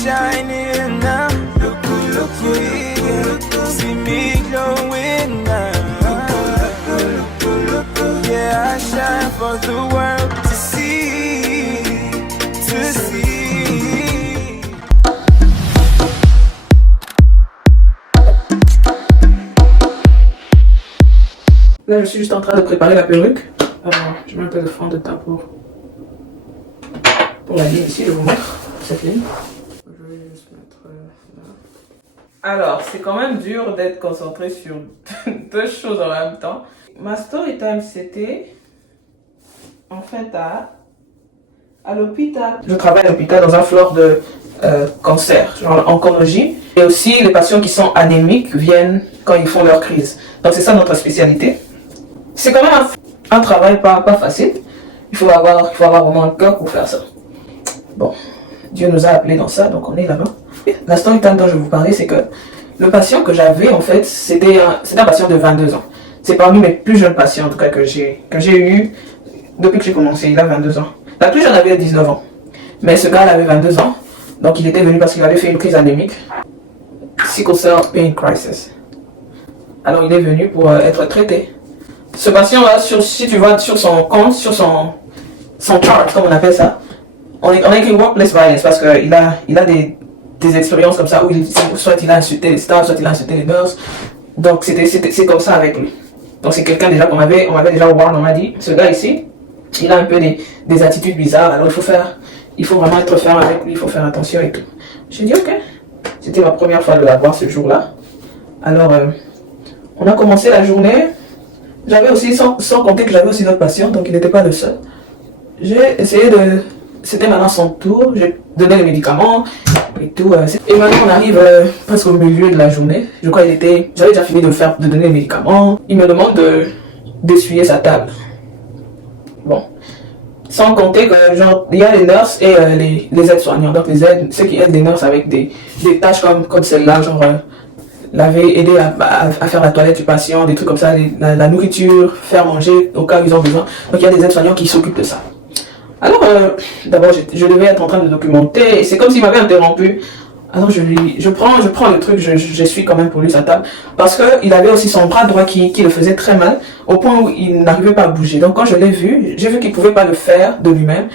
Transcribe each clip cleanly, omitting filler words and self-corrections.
shining now. Look, yeah. See me glowing now. Yeah, I shine for the world to see, to see. Là, je suis juste en train de préparer la perruque. Alors, je mets un peu de fond de teint pour la ligne ici, je vous montre cette ligne. Je vais juste mettre là. Alors, c'est quand même dur d'être concentré sur deux choses en même temps. Ma story time, c'était en fait à l'hôpital. Je travaille à l'hôpital dans un floor de cancer, genre en oncologie. Et aussi, les patients qui sont anémiques viennent quand ils font leur crise. Donc, c'est ça notre spécialité. C'est quand même un travail pas facile. Il faut avoir vraiment un cœur pour faire ça. Bon, Dieu nous a appelés dans ça, donc on est là-bas. La story time dont je vais vous parler, c'est que le patient que j'avais, en fait, c'était un patient de 22 ans. C'est parmi mes plus jeunes patients, en tout cas, que j'ai eu depuis que j'ai commencé. Il a 22 ans. La plus jeune avait 19 ans. Mais ce gars, il avait 22 ans. Donc, il était venu parce qu'il avait fait une crise anémique. Sickle cell pain crisis. Alors, il est venu pour être traité. Ce patient-là, si tu vois sur son compte, sur son chart, comme on appelle ça, on a écrit workplace violence parce qu'il a des expériences comme ça où soit il a insulté les staffs, soit il a insulté les nurses. Donc c'est comme ça avec lui. Donc c'est quelqu'un déjà on m'avait déjà warn, on m'a dit, ce gars ici, il a un peu des attitudes bizarres, alors il faut vraiment être ferme avec lui, il faut faire attention et tout. J'ai dit ok. C'était ma première fois de l'avoir ce jour-là. Alors on a commencé la journée. J'avais aussi, sans compter que j'avais aussi d'autres patients, donc il n'était pas le seul. J'ai essayé c'était maintenant son tour, j'ai donné les médicaments et tout. Et maintenant on arrive presque au milieu de la journée. Je crois j'avais déjà fini de donner les médicaments. Il me demande d'essuyer sa table. Bon. Sans compter que genre, il y a les nurses et les aides-soignants. Donc ceux qui aident les nurses avec des tâches comme celle-là, genre aider à faire la toilette du patient, des trucs comme ça, la nourriture, faire manger au cas où ils ont besoin. Donc il y a des aides-soignants qui s'occupent de ça. Alors, d'abord, je devais être en train de documenter, et c'est comme s'il m'avait interrompu. Alors, je prends le truc, je suis quand même pour lui sa table, parce qu'il avait aussi son bras droit qui le faisait très mal, au point où il n'arrivait pas à bouger. Donc, quand je l'ai vu, j'ai vu qu'il ne pouvait pas le faire de lui-même.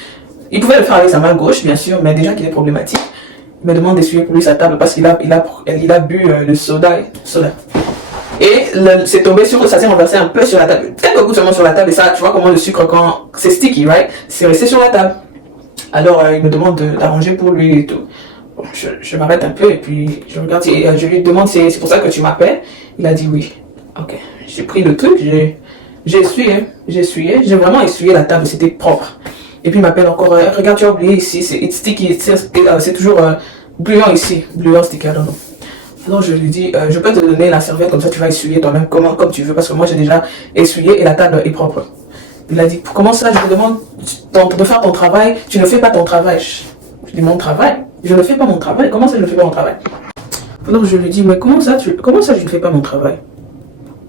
Il pouvait le faire avec sa main gauche, bien sûr, mais déjà qu'il est problématique. Il me demande d'essuyer pour lui sa table, parce qu'il a bu le soda. Et c'est tombé ça s'est renversé un peu sur la table. Quelques gouttes seulement sur la table, et ça, tu vois comment le sucre, quand c'est sticky, right? C'est resté sur la table. Alors, il me demande d'arranger pour lui et tout. Bon, je m'arrête un peu, et puis je regarde, et je lui demande, c'est pour ça que tu m'appelles? Il a dit oui. Ok. J'ai pris le truc, j'ai essuyé, j'ai vraiment essuyé la table, c'était propre. Et puis il m'appelle encore, regarde, tu as oublié ici, c'est sticky, c'est toujours gluant ici, gluant sticky, I don't know. Alors je lui dis, je peux te donner la serviette, comme ça tu vas essuyer toi-même comme tu veux, parce que moi j'ai déjà essuyé et la table est propre. Il a dit, comment ça, je te demande de faire ton travail, tu ne fais pas ton travail. Je dis, mon travail? Je ne fais pas mon travail, comment ça je ne fais pas mon travail? Alors je lui dis, mais comment ça je ne fais pas mon travail?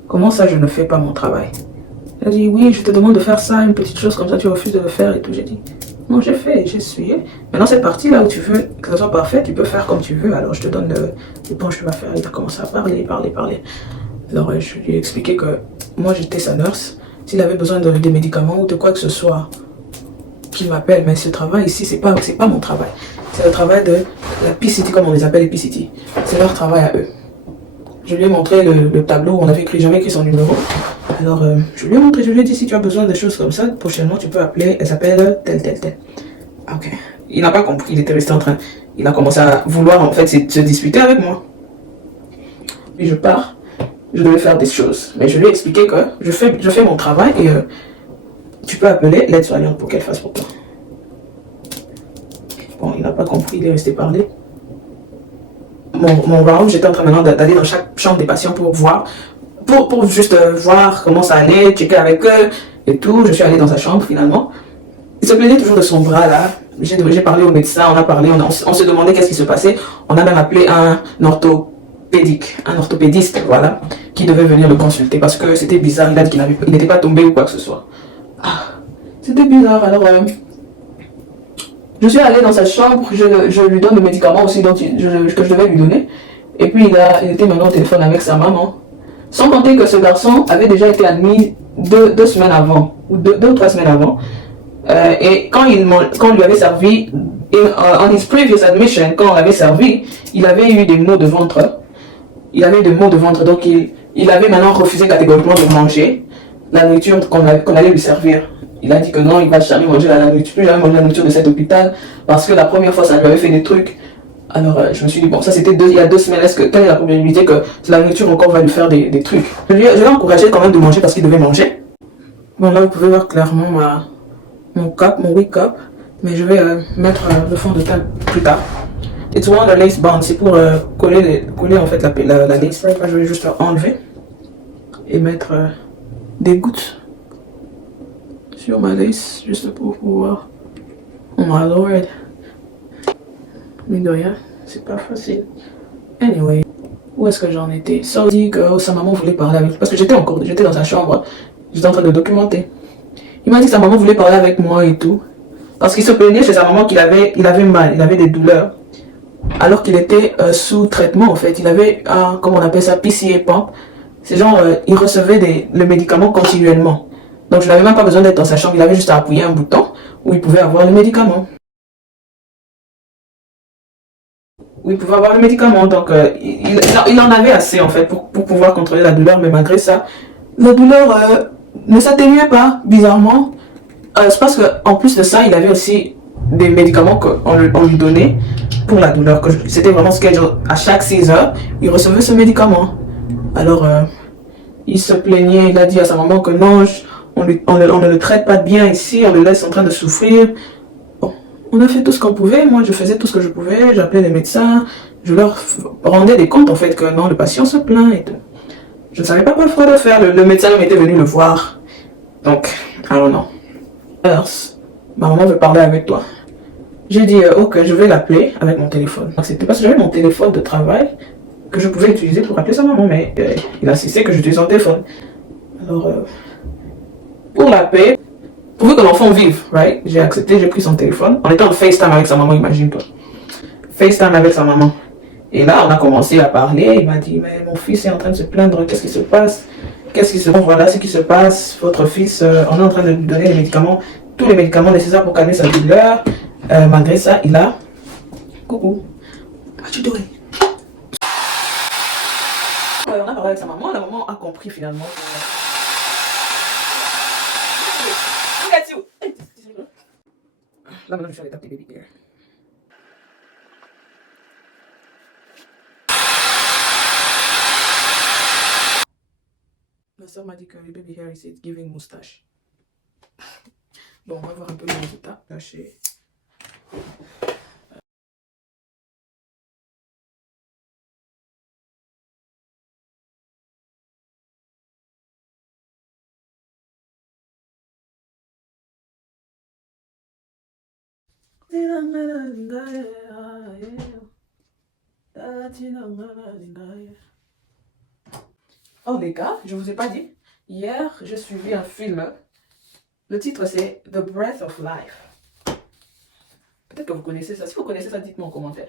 Comment ça je ne fais pas mon travail? Il a dit, oui, je te demande de faire ça, une petite chose comme ça, tu refuses de le faire et tout. J'ai dit, non, j'ai essuyé. Maintenant, cette partie-là où tu veux que ça soit parfait, tu peux faire comme tu veux. Alors, je te donne le point que tu vas faire. Il a commencé à parler. Alors, je lui ai expliqué que moi, j'étais sa nurse. S'il avait besoin de médicaments ou de quoi que ce soit, qu'il m'appelle. Mais ce travail ici, c'est pas mon travail. C'est le travail de la PCT, comme on les appelle les PCT. C'est leur travail à eux. Je lui ai montré le tableau où j'avais écrit son numéro. Alors, je lui ai montré, je lui ai dit, si tu as besoin de choses comme ça, prochainement, tu peux appeler, elle s'appelle tel. Ok. Il n'a pas compris, il était resté il a commencé à vouloir, en fait, se disputer avec moi. Puis je pars, je devais faire des choses. Mais je lui ai expliqué que je fais mon travail et tu peux appeler l'aide-soignante pour qu'elle fasse pour toi. Bon, il n'a pas compris, il est resté parler. Mon round, j'étais en train maintenant d'aller dans chaque chambre des patients pour voir, pour juste voir comment ça allait, checker avec eux et tout. Je suis allée dans sa chambre finalement. Il se plaignait toujours de son bras là. J'ai parlé au médecin, on a parlé, on se demandait qu'est-ce qui se passait. On a même appelé un orthopédiste, voilà, qui devait venir le consulter parce que c'était bizarre. Il a dit qu'il n'était pas tombé ou quoi que ce soit. Ah, c'était bizarre. Alors, Je suis allée dans sa chambre, je lui donne le médicament aussi que je devais lui donner. Et puis il était maintenant au téléphone avec sa maman. Sans compter que ce garçon avait déjà été admis deux semaines avant, ou deux ou 3 semaines avant. Et quand on lui avait servi, on his previous admission, quand on l'avait servi, il avait eu des maux de ventre. Il avait des maux de ventre, donc il avait maintenant refusé catégoriquement de manger la nourriture qu'on allait lui servir. Il a dit que non, il va jamais manger la nourriture, plus jamais manger la nourriture de cet hôpital, parce que la première fois, ça lui avait fait des trucs. Alors, je me suis dit, bon, ça c'était il y a 2 semaines, quelle est la probabilité que la nourriture encore va lui faire des trucs? Je l'ai encouragé quand même de manger parce qu'il devait manger. Bon, là, vous pouvez voir clairement mon wake up, mais je vais mettre le fond de teint plus tard. It's one the lace band, c'est pour coller en fait la lace. Je vais juste enlever et mettre des gouttes sur ma lace, juste pour pouvoir. Oh my lord. Mais de rien, c'est pas facile. Anyway, où est-ce que j'en étais? Ça dit que sa maman voulait parler avec. Parce que j'étais dans sa chambre, j'étais en train de documenter. Il m'a dit que sa maman voulait parler avec moi et tout. Parce qu'il se plaignait chez sa maman qu'il avait mal, il avait des douleurs. Alors qu'il était sous traitement en fait. Il avait comment on appelle ça, PCA pump. C'est genre, il recevait le médicament continuellement. Donc je n'avais même pas besoin d'être dans sa chambre, il avait juste à appuyer un bouton où il pouvait avoir le médicament. Donc il en avait assez en fait pour pouvoir contrôler la douleur, mais malgré ça, la douleur ne s'atténuait pas, bizarrement. C'est parce qu'en plus de ça, il avait aussi des médicaments qu'on lui donnait pour la douleur. C'était vraiment schedule. À chaque 6 heures, il recevait ce médicament. Alors, il se plaignait, il a dit à sa maman que non, on ne le traite pas bien ici, on le laisse en train de souffrir. Bon, on a fait tout ce qu'on pouvait, moi je faisais tout ce que je pouvais, j'appelais les médecins, je leur rendais des comptes en fait que non, le patient se plaint et tout. Je ne savais pas quoi faire, le médecin était venu le voir. Donc, I don't know. Ma maman veut parler avec toi. J'ai dit, ok, je vais l'appeler avec mon téléphone. C'était parce que j'avais mon téléphone de travail que je pouvais utiliser pour appeler sa maman, mais il insistait que j'utilise son téléphone. Alors, pour l'appeler, pour que l'enfant vive, right? J'ai accepté, j'ai pris son téléphone. On était en FaceTime avec sa maman, imagine-toi. FaceTime avec sa maman. Et là, on a commencé à parler. Il m'a dit, mais mon fils est en train de se plaindre, qu'est-ce qui se passe? Voilà ce qui se passe. Votre fils, on est en train de lui donner les médicaments, tous les médicaments nécessaires pour calmer sa douleur. Malgré ça, il a... Coucou. What you doing? On a parlé avec sa maman. La maman a compris finalement. Look at you. Là, maintenant, je suis allée taper baby hair. Ma soeur m'a dit que le baby hair is giving moustache. Bon, on va voir un peu le résultat. Lâcher. Oh les gars, je vous ai pas dit. Hier, j'ai suivi un film. Le titre c'est The Breath of Life. Peut-être que vous connaissez ça. Si vous connaissez ça, dites-moi en commentaire.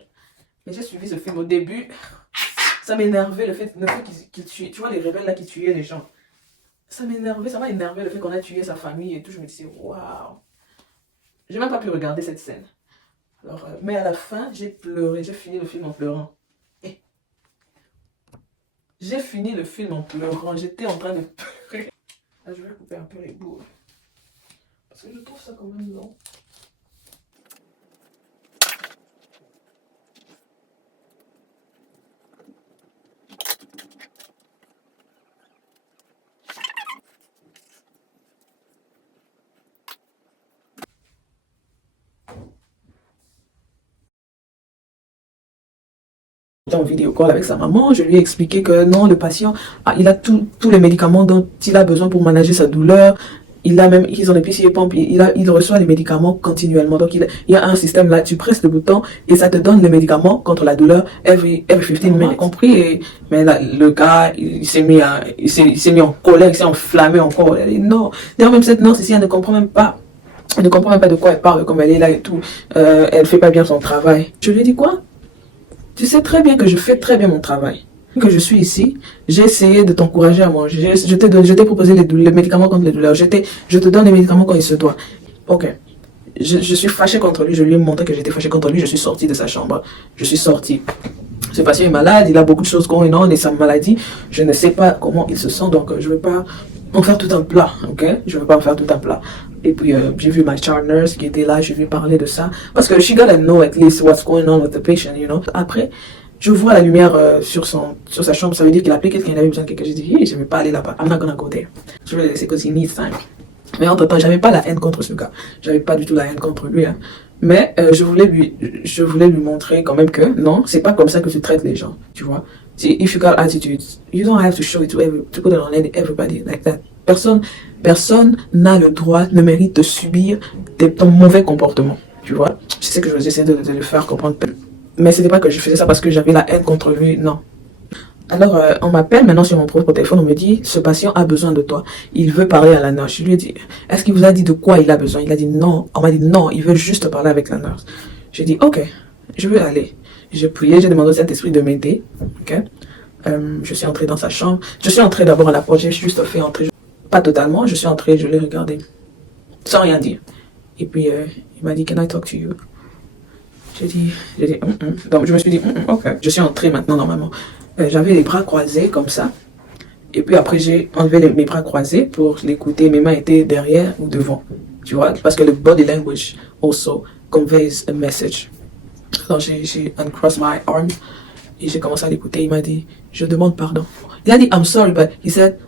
Mais j'ai suivi ce film au début. Ça m'énervait le fait qu'il tue. Tu vois les rebelles là qui tuaient les gens. Ça m'énervait, ça m'a énervé le fait qu'on a tué sa famille et tout. Je me disais waouh. J'ai même pas pu regarder cette scène. Alors, mais à la fin, j'ai pleuré. J'ai fini le film en pleurant. J'ai fini le film en pleurant. J'étais en train de pleurer. Là, je vais couper un peu les bouts. Parce que je trouve ça quand même long. En vidéo call avec sa maman, je lui ai expliqué que non, le patient, il a tous les médicaments dont il a besoin pour manager sa douleur. Ils ont des PCA pump, il reçoit les médicaments continuellement. Donc il y a un système là, tu presses le bouton et ça te donne les médicaments contre la douleur every 15 minutes. Compris? Mais là, le gars, il s'est mis en colère, il s'est enflammé encore. Il a dit non, d'ailleurs même cette nurse ici, elle ne comprend même pas. Elle ne comprend même pas de quoi elle parle, comme elle est là et tout. Elle fait pas bien son travail. Je lui ai dit quoi? Tu sais très bien que je fais très bien mon travail. Que je suis ici, j'ai essayé de t'encourager à manger. Je t'ai proposé les médicaments contre les douleurs. Je te donne les médicaments quand il se doit. Ok. Je suis fâchée contre lui. Je lui ai montré que j'étais fâchée contre lui. Je suis sortie de sa chambre. Je suis sortie. Ce patient est malade. Il a beaucoup de choses going on et sa maladie. Je ne sais pas comment il se sent. Donc, je ne vais pas en faire tout un plat. Ok? Je ne vais pas en faire tout un plat. Et puis, j'ai vu ma child nurse qui était là. Je lui ai parlé de ça. Parce que she gotta know at least what's going on with the patient, you know. Après, je vois la lumière sur sa chambre. Ça veut dire qu'il a appelé quelqu'un. Il avait besoin de quelqu'un. J'ai dit, hey, je ne vais pas aller là-bas. I'm not gonna go there. Je vais le laisser because he needs time. Mais entre-temps, j'avais pas la haine contre ce gars. J'avais pas du tout la haine contre lui. Hein. Mais je voulais lui montrer quand même que non, c'est pas comme ça que tu traites les gens. Tu vois. If you got attitude, you don't have to show it to put it on everybody like that. Personne n'a le droit, ne mérite de subir ton mauvais comportement. Tu vois. Je sais que j'essaie de le faire comprendre. Mais c'était pas que je faisais ça parce que j'avais la haine contre lui. Non. Alors, on m'appelle maintenant sur mon propre téléphone, on me dit, ce patient a besoin de toi. Il veut parler à la nurse. Je lui ai dit, est-ce qu'il vous a dit de quoi il a besoin? Il a dit non. On m'a dit non, il veut juste parler avec la nurse. J'ai dit, ok, je vais aller. J'ai prié, j'ai demandé au Saint-Esprit de m'aider. Ok. Je suis entrée dans sa chambre. Je suis entrée d'abord à la porte, j'ai juste fait entrer. Pas totalement, je suis entrée, je l'ai regardé. Sans rien dire. Et puis, il m'a dit, can I talk to you? J'ai dit, Donc, je me suis dit, ok. Je suis entrée maintenant normalement. J'avais les bras croisés comme ça. Et puis après, j'ai enlevé mes bras croisés pour l'écouter. Mes mains étaient derrière ou devant. Tu vois, parce que le body language also conveys a message. Alors j'ai uncrossed my arms et j'ai commencé à l'écouter. Il m'a dit, je demande pardon. Il a dit, I'm sorry, but he said,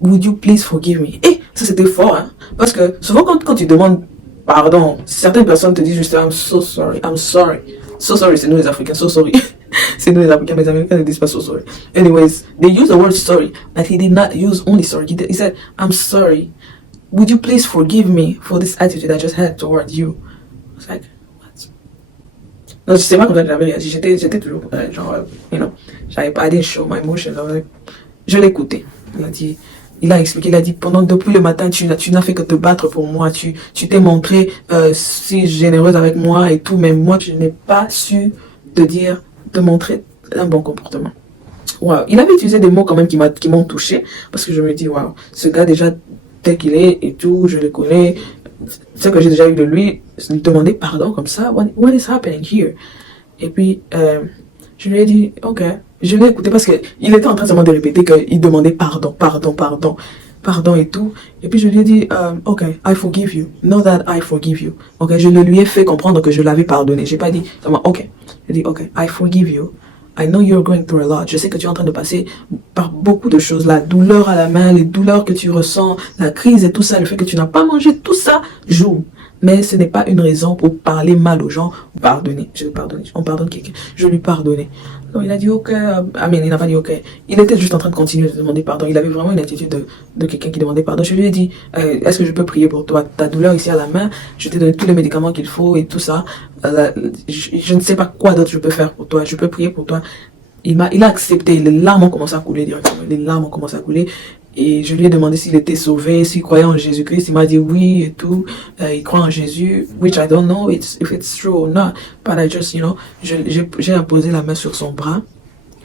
would you please forgive me? Et ça c'était fort, hein. Parce que souvent quand tu demandes pardon, certaines personnes te disent juste, I'm so sorry, I'm sorry. So sorry, c'est nous les Africains, so sorry. C'est nous les Africains, les Américains ne disent pas so sorry. Anyways, they use the word sorry, but he did not use only sorry. He said, I'm sorry. Would you please forgive me for this attitude I just had toward you? I was like, what? Non, je sais pas comment j'avais réagi. J'étais toujours, genre, you know, j'avais pas, I didn't show my emotions. Je l'écoutais. Il a expliqué, il a dit, depuis le matin, tu n'as fait que te battre pour moi. Tu t'es montré si généreuse avec moi et tout, mais moi, je n'ai pas su te montrer un bon comportement. Wow. Il avait utilisé des mots quand même qui m'ont touché, parce que je me dis, wow, ce gars déjà, tel qu'il est et tout, je le connais, ce que j'ai déjà eu de lui, lui demander pardon comme ça, what is happening here? Et puis, je lui ai dit, ok. Je l'ai écouté parce qu'il était en train seulement de répéter qu'il demandait pardon et tout. Et puis je lui ai dit, ok, I forgive you. Know that I forgive you. Ok, je lui ai fait comprendre que je l'avais pardonné. J'ai pas dit seulement, ok. J'ai dit, ok, I forgive you. I know you're going through a lot. Je sais que tu es en train de passer par beaucoup de choses. La douleur à la main, les douleurs que tu ressens, la crise et tout ça, le fait que tu n'as pas mangé, tout ça joue. Mais ce n'est pas une raison pour parler mal aux gens ou pardonner. Je lui pardonne. On pardonne quelqu'un. Je lui pardonnais. Donc il a dit ok. Il n'a pas dit ok. Il était juste en train de continuer de demander pardon. Il avait vraiment une attitude de quelqu'un qui demandait pardon. Je lui ai dit est-ce que je peux prier pour toi? Ta douleur ici à la main, je t'ai donné tous les médicaments qu'il faut et tout ça. Je ne sais pas quoi d'autre je peux faire pour toi. Je peux prier pour toi. Il a accepté. Les larmes ont commencé à couler directement. Les larmes ont commencé à couler. Et je lui ai demandé s'il était sauvé, s'il croyait en Jésus-Christ. Il m'a dit oui et tout. Il croit en Jésus, which I don't know if it's true or not. But I just, you know, j'ai imposé la main sur son bras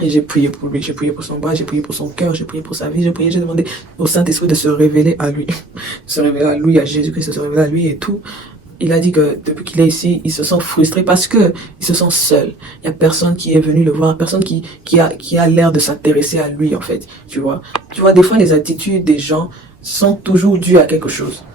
et j'ai prié pour lui. J'ai prié pour son bras, j'ai prié pour son cœur, j'ai prié pour sa vie, j'ai demandé au Saint-Esprit de se révéler à lui. De se révéler à lui, à Jésus-Christ, de se révéler à lui et tout. Il a dit que depuis qu'il est ici, il se sent frustré parce que il se sent seul. Il y a personne qui est venu le voir, personne qui a l'air de s'intéresser à lui en fait. Tu vois, des fois les attitudes des gens sont toujours dues à quelque chose.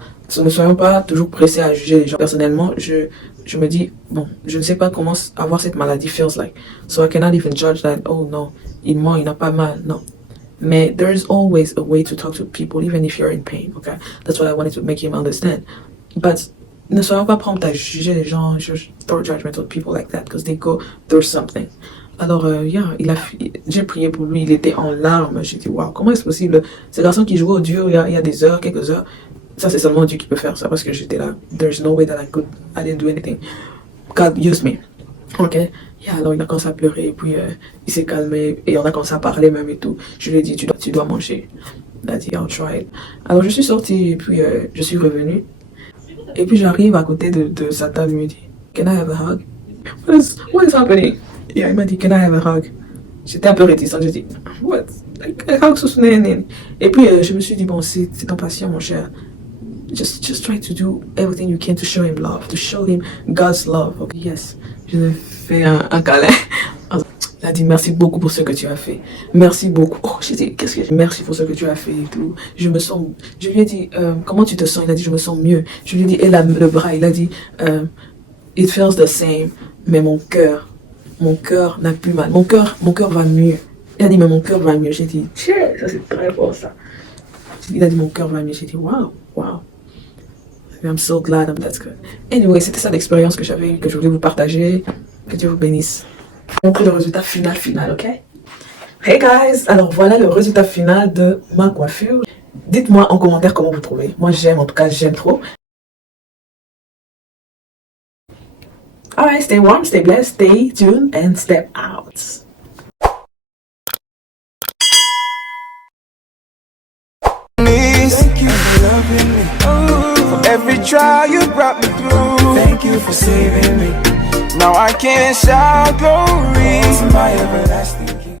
Ne soyons pas toujours pressés à juger les gens. Personnellement, je me dis bon, je ne sais pas comment avoir cette maladie feels like. So I cannot even judge that. Oh non, il ment, il n'a pas mal. Non. Mais there is always a way to talk to people, even if you're in pain. Okay, that's what I wanted to make him understand. But ne soyons pas prompts à juger les gens, throw judgment on people like that, because they go through something. Alors, j'ai prié pour lui, il était en larmes. J'ai dit, wow, comment est-ce possible? Ce garçon qui jouait au dur il y a des heures, quelques heures, ça c'est seulement Dieu qui peut faire ça, parce que j'étais là. There's no way that I didn't do anything. God used me. Ok? Alors il a commencé à pleurer, et puis il s'est calmé, et on a commencé à parler même et tout. Je lui ai dit, tu dois manger. Il a dit, I'll try it. Alors je suis sortie, et puis je suis revenue. Et puis j'arrive à côté de sa table, il me dit, Can I have a hug? What is happening? Et il m'a dit, Can I have a hug? J'étais un peu réticente, j'ai dit, What? Like, a hug, et puis je me suis dit, bon, c'est ton patient, mon cher. Just try to do everything you can to show him love, to show him God's love. Okay, yes. Je lui ai fait un câlin. Il a dit merci beaucoup pour ce que tu as fait. Merci beaucoup. Oh, j'ai dit, qu'est-ce que j'ai? Merci pour ce que tu as fait et tout. Je lui ai dit, comment tu te sens? Il a dit, je me sens mieux. Je lui ai dit, et le bras, il a dit, it feels the same. Mais mon cœur n'a plus mal. Mon cœur va mieux. Il a dit, mais mon cœur va mieux. J'ai dit, tiens, ça c'est très fort ça. Il a dit, mon cœur va mieux. J'ai dit, wow. I'm so glad that's good. Anyway, c'était ça l'expérience que j'avais, que je voulais vous partager. Que Dieu vous bénisse. Montrer le résultat final, ok? Hey guys, alors voilà le résultat final de ma coiffure. Dites-moi en commentaire comment vous trouvez. Moi j'aime, en tout cas j'aime trop. Alright, stay warm, stay blessed, stay tuned and step out. Thank you for loving me. For every trial you brought me through. Thank you for saving me. Now I can shout glory to my everlasting.